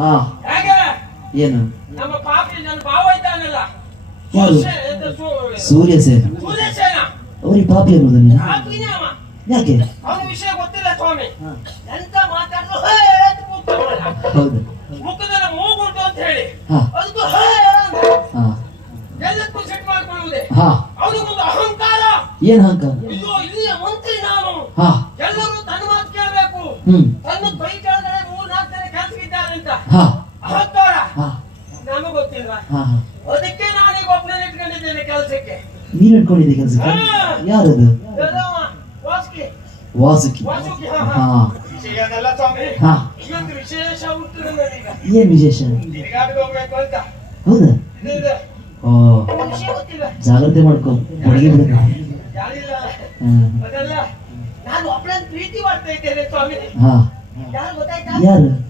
ಹಾ. ಏನು? ನಮ್ಮ ಪಾಪಿ ನನ್ನ ಭಾವ ಇದ್ದಾನಲ್ಲ. ಸೂರ್ಯ- ಸೂರ್ಯ ಸೇನ. ಅವರಿಗೆ ಪಾಪಿ ಅನ್ನೋದನ್ನ ಯಾಕೆ ಅವನ ವಿಷಯ ಗೊತ್ತಿಲ್ಲ ಸ್ವಾಮಿ. ಎಂತ ಕೂತ್ಕೊಂಡ್ಬಿಡ. ಹೌದು. ಮುಖದಲ್ಲಿ ಮೂಗುಂಟು ಅಂತ ಹೇಳಿ. ಅದಕ್ಕೂ ಎಲ್ಲಕ್ಕೂ ಸೆಟ್ ಮಾಡ್ಕೊಳ್ಳುವುದೇ. ಅವನಿಗೊಂದು ಅಹಂಕಾರ. ಏನ್ ಅಹಂಕಾರ? ಇದು ಇಲ್ಲಿಯ ಮಂತ್ರಿ ನಾನು. ಎಲ್ಲರೂ ತನ್ನ ಮಾತು ಕೇಳಬೇಕು. ಹ್ಮ್. ಕೆಲಸಕ್ಕಿದ್ದಾರೆ ನಮಗ್ ಗೊತ್ತಿಲ್ವಾ? ಹಾ. ಅದಕ್ಕೆ ನಾನೀಗ ಒಬ್ಬನೇ ಇಟ್ಕೊಂಡಿದ್ದೇನೆ ಕೆಲಸಕ್ಕೆ. ನೀನ್ ಇಟ್ಕೊಂಡಿದ್ದೆ ಕೆಲಸಕ್ಕೆ? ಯಾರದು? ವಾಸ್ಕಿ. ವಾಸುಕಿ. ಹಾ ಹಾ. ವಿಶೇಷ ಏನ್ ವಿಶೇಷ? ತಿರುಗಾಡಿ ಹೋಗ್ಬೇಕು ಅಂತ. ಹೌದಾ? ಓ. ಜಾಗ್ರತೆ ಮಾಡ್ಕೊ. ಅದಲ್ಲ ನಾನು ಒಬ್ಬಳನ್ನ ಪ್ರೀತಿ ಮಾಡ್ತಾ ಇದ್ದೇನೆ ಸ್ವಾಮಿ. ಹಾ. ಯಾರು ಗೊತ್ತಾಯ್ತಾ? ಯಾರು?